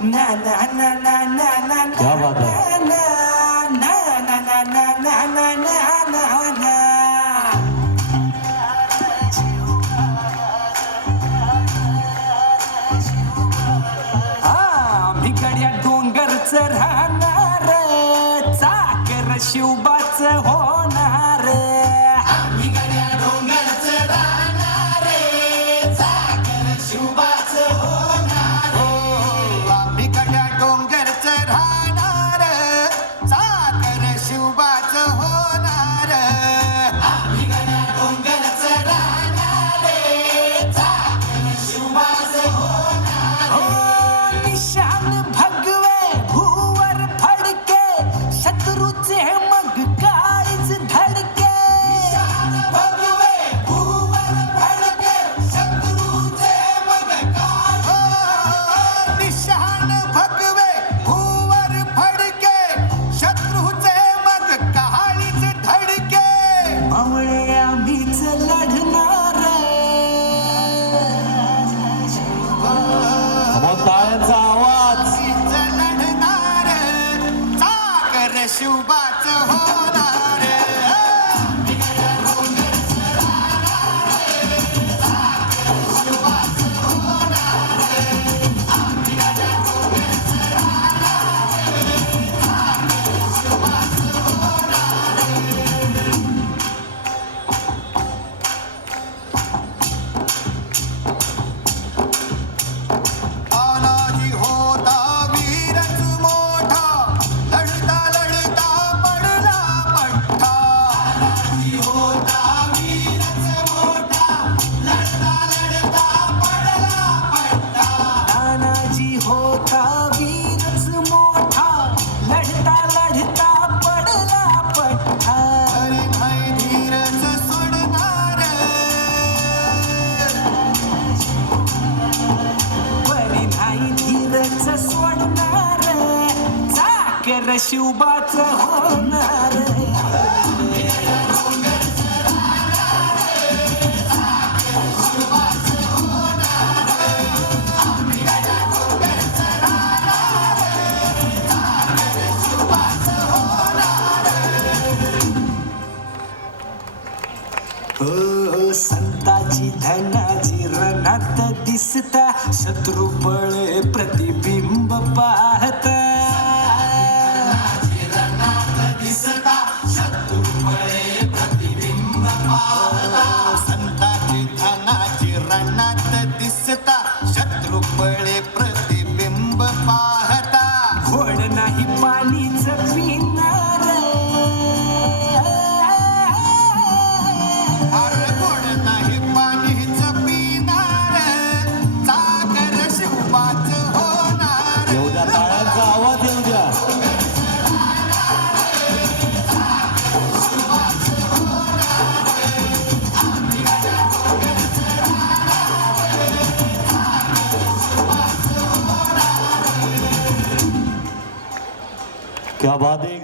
ना ना ना ना ना ना क्या बात है. ना ना ना ना ना ना ना ना ना. आम्ही गड्या डोंगरचं राहणार, चाकर शिवबाच होणार. आम्ही गड्या डोंगरचं राहणार, चाकर शिवबाच होणार. आम्ही गड्या डोंगरचं राहणार, चाकर शिवबाच होणार. आम्ही गड्या डोंगरचं राहणार, चाकर शिवबाच होणार. निशान भगवे भूवर फडके, शत्रूचे मग काळीच धडके. निशान भगवे भूवर फडके, शत्रूचे मग निशान भगवे भूवर फडके, शत्रूचे मग काळीच धडके. मावळे आम्हीच लढणार. टाळ्यांचा आवाज. लढणार, चाकर शिवबाच होणार. तानाजी होता वीरच मोठा, लढता लढता पडला पट्टा. तानाजी होता वीरच मोठा, लढता लढता पडला पट्टा. तानाजी होता वीरच मोठा, लढता लढता पडला पट्टा. हरी नाही धीरच सोडणार, परी नाही धीरच सोडणार, चाकर शिवबाच होणार. हो संताची धनाची रणात दिसता, शत्रुबळे प्रतिबिंब पाहता. संताची धनाची रणात दिसता, शत्रुपळे प्रतिबिंब पाहता. घोड नाही पाणीच पिणार, गोड नाही पाणीच पिणार, चाकर शिवबाच होणार. येऊ द्या, टाळ्यांचा आवाज येऊ द्या. क्या बात है.